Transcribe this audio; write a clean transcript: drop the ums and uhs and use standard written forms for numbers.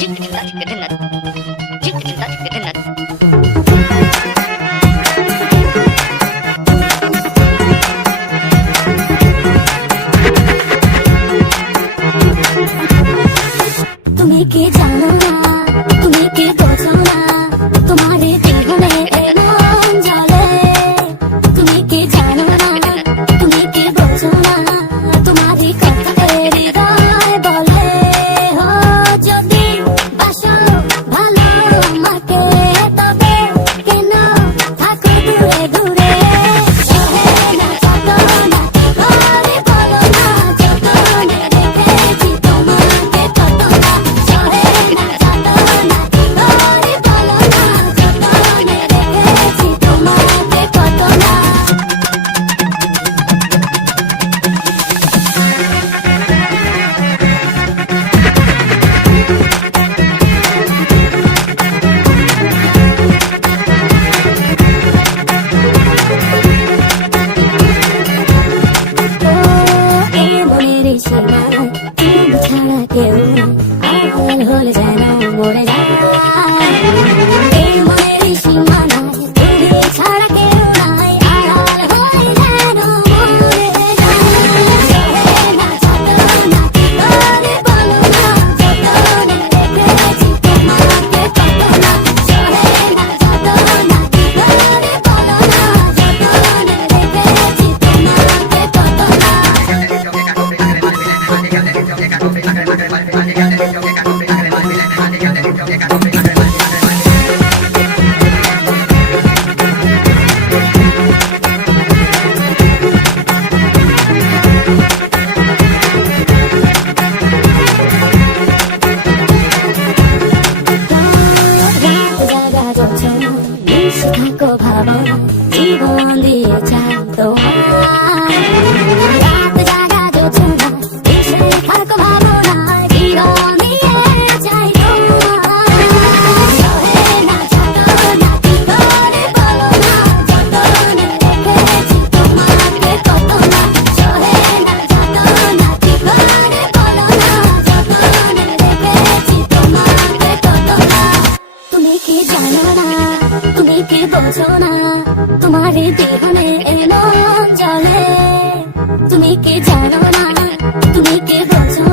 তুমি কি জানো না, তুমি কি বোঝো না, তোমার জীবনে এমন জ্বলে। তুমি কি জানো না, তুমি কি বোঝো না, তোমারই কথা হৃদয় বলে। ও যদি বাসো ভালো আমাকে, তবে কেন থাকো দূরে দূরে। সহে না যাতনা, ঘরে বলো না যতনে রেখেছি তোমাকে কত না। সহে না যাতনা, ঘরে বলো না যতনে রেখেছি তোমাকে কত না। এই মনের সীমানায় তুমি ছাড়া কেউ আড়াল হলে যেন মরে যায়। এই মনের সীমানায় তুমি ছাড়া কেউ নাই, আড়াল হলে যেন মরে যায়। সহে না যাতনা, ঘরে বলো না যতনে রেখেছি তোমাকে কত না। সহে না যাতনা, ঘরে বলো না যতনে রেখেছি তোমাকে কত না। জীবন দিয়ে চাই তোমার। রাত জাগা যোজনা, এসে থাকো ভাবনা, জীবন দিয়ে চাই তোমার। সহে না যাতনা, ঘরে বলো না যতনে রেখেছি তোমাকে কত না। সহে না যাতনা, ঘরে বলো না যতনে রেখেছি তোমাকে কত না। তুমি কি জানো না, তুমি কি বোঝো না, তোমার জীবনে এমন জ্বলে। তুমি কি জানো না, তুমি কি বোঝো